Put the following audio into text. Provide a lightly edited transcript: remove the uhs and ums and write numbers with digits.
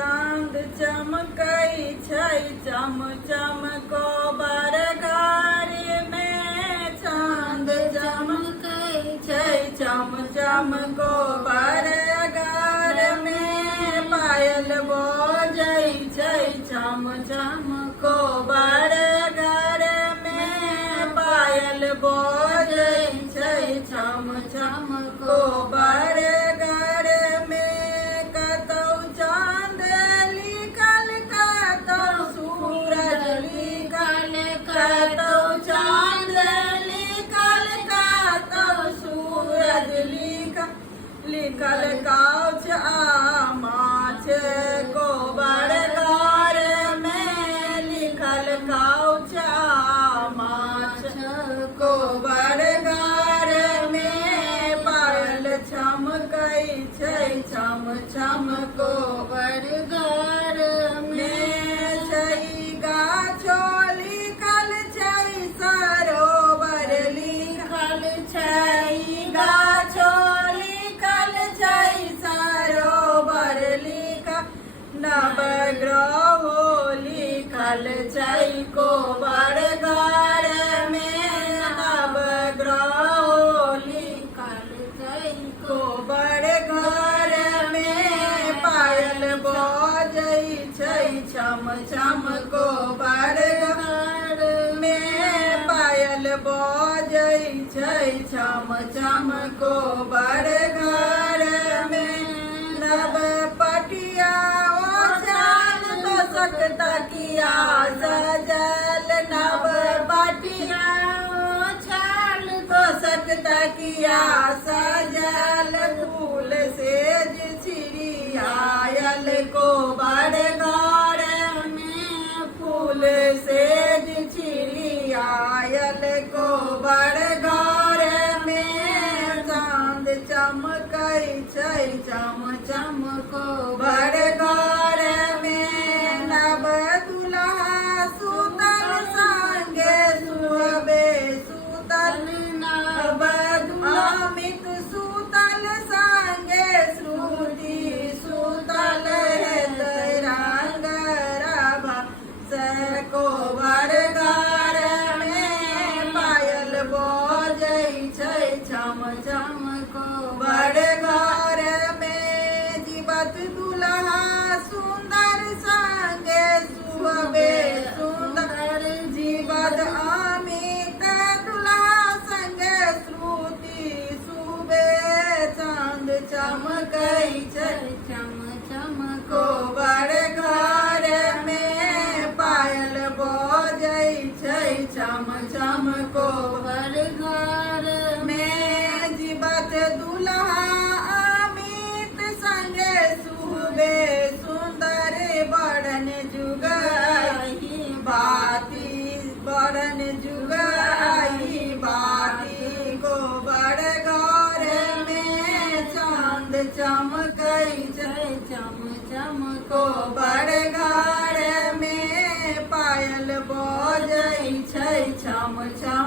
चांद चमकै छै चम चम कोबर घर में। चांद चमकै छै चम चम कोबर घर में। पायल बजै छै चम चम कोबर घर में। पायल बजै छै चम चम कोबर घर में। कतौ चांद लिखल कतौ सूरज लिखल। कतौ चांद लिखल कतौ सूरज लिखल। लिखल काछ आ माछ कोबर घर में। लिखल काछ आ माछ कोबर घर में। पायल चमकै छै चम चम कोबर घर में। छै गाछो लिखल छै सरोवर लिखल छै। गाछो लिखल छै सरोवर लिखल। नवग्रहो लिखल छै कोबर घर में। नवग्रहो लिखल छै कोबर घर में। पायल बजै छै चम चम कोबर घर में। पायल बजै छै चम चम कोबर घर में। नव पटिया ओछाल तोसक तकिया सजल। नव पटिया ओछाल तोसक तकिया सजल। फूल सेज छिड़ियायल कोबर घर में। फूल सेज छिड़ियायल कोबर घर में। चांद चमकै छै चम चम कोबर घर में। नव दुल्हा सुतल संगे सुहबे सुतल। नव अमित सुतल संगे श्रुति सुतल। हेतै रंग राभा से कोबर घर में। पायल बजै छै चम चम कोबर घर में। जीवत दुल्हा सुंदर संगे सुहबे सुंदर। जीवत अमित दुल्हा संगे श्रुति सुबे। चांद चमकै छै चम चम कोबर घर में। पायल बजै छै चम चम कोबर घर में। जीवत दुल्हा अमित संगे सुबे सुंदर। बड़न जुगाई बाती बड़न जुगाई बाती कोबर घर में। चांद चमकै छै चम चम कोबर घर में। पायल बजै छै चम चम